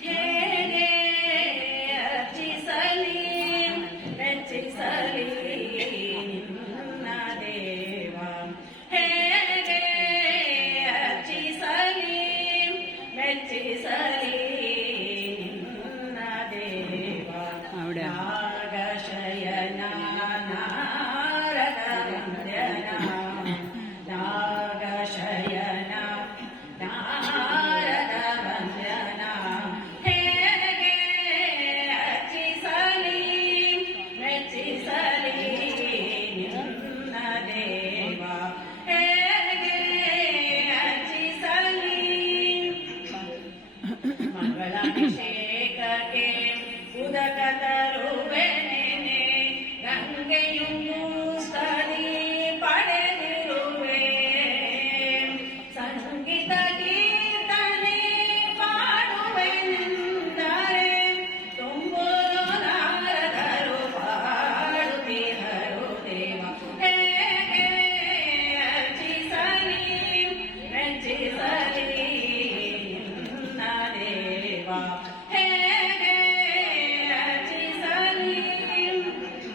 ಹೇಗೆ ಅರ್ಚಿಸಲಿ ಮೆಚ್ಚಿಸಲಿ ನಿನ್ನ ದೇವ ಹೇಗೆ ಅರ್ಚಿಸಲಿ ಮೆಚ್ಚಿಸಲಿ ನಿನ್ನ ದೇವ ನಾಗಶಯನ ನಾರದ ವಂದ್ಯನ ನಾಗಶಯನ ನಾರದ ವಂದ್ಯನ ಹೇಗೆ ಅರ್ಚಿಸಲಿ ಮೆಚ್ಚಿಸಲಿ ನಿನ್ನ ದೇವ ಹೇಗೆ ಅರ್ಚಿಸಲಿ ಮಂಗಳಾಭಿಷೇಕಕ್ಕೆ ಉದಕ ತರುವೆನೆ ಗಂಗೆಯು ಸ್ಥಳಿ ಪಡೆದಿರುವೆ ಸಂಗೀತ ಕೀರ್ತನೆ ಪಾಡುವೆಂದರೆ ತುಂಬುರು ನಾರದರು ಪಾಡುತ್ತಿಹರು ದೇವ ಹೇಗೆ ಅರ್ಚಿಸಲಿ ಮೆಚ್ಚಿಸಲಿ ನಿನ್ನ ದೇವ